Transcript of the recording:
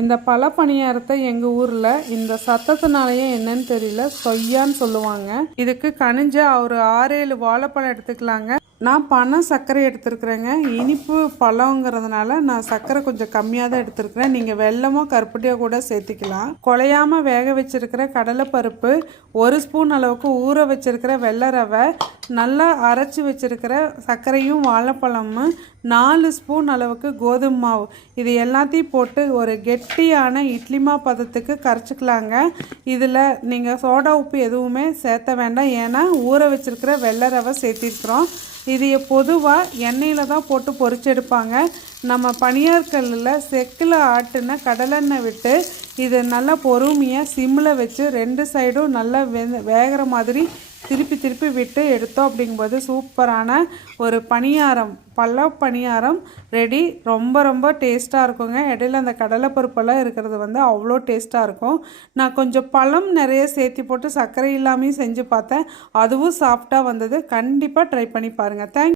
இந்த பல பணியாரத்தை எங்கள் ஊரில் இந்த சத்தத்தினாலேயே என்னன்னு தெரியல சொய்யான்னு சொல்லுவாங்க. இதுக்கு கனிஞ்ச ஒரு 6-7 வாழைப்பழம் எடுத்துக்கலாங்க. நான் பனை சர்க்கரை எடுத்துருக்குறேங்க. இனிப்பு பழங்கிறதுனால நான் சர்க்கரை கொஞ்சம் கம்மியாக தான் எடுத்துருக்குறேன். நீங்கள் வெல்லமோ கருப்பட்டியோ கூட சேர்த்துக்கலாம். குழையாமல் வேக வச்சுருக்கிற கடலைப்பருப்பு, 1 ஸ்பூன் அளவுக்கு ஊற வச்சுருக்கிற வெள்ளை ரவை, நல்லா அரைச்சி வச்சுருக்கிற சர்க்கரையும் வாழைப்பழமும், 4 ஸ்பூன் அளவுக்கு கோதுமை மாவு, இது எல்லாத்தையும் போட்டு ஒரு கெட்டியான இட்லி மாவு பதத்துக்கு கரைச்சிக்கலாங்க. இதில் நீங்கள் சோடா உப்பு எதுவுமே சேர்த்த வேண்டாம், ஏன்னா ஊற வச்சுருக்கிற வெள்ளை ரவை சேர்த்திருக்கிறோம். இது பொதுவாக எண்ணெயில் தான் போட்டு பொரிச்சு எடுப்பாங்க. நம்ம பனியாற்கல்லில் செக்கில் ஆட்டின கடலெண்ணெய் விட்டு இது நல்லா பொறுமையாக சிம்மில் வச்சு 2 சைடும் நல்லா வேகிற மாதிரி திருப்பி விட்டு எடுத்தோம் அப்படிங்கும்போது சூப்பரான ஒரு பணியாரம், பல பணியாரம் ரெடி. ரொம்ப டேஸ்ட்டாக இருக்குங்க. இடையில அந்த கடலைப்பருப்பெல்லாம் இருக்கிறது அவ்வளோ டேஸ்ட்டாக இருக்கும். நான் கொஞ்சம் பழம் நிறைய சேர்த்து போட்டு சர்க்கரை இல்லாமையும் செஞ்சு பார்த்தேன், அதுவும் சாஃப்டாக வந்தது. கண்டிப்பாக ட்ரை பண்ணி பாருங்கள். தேங்க்யூ.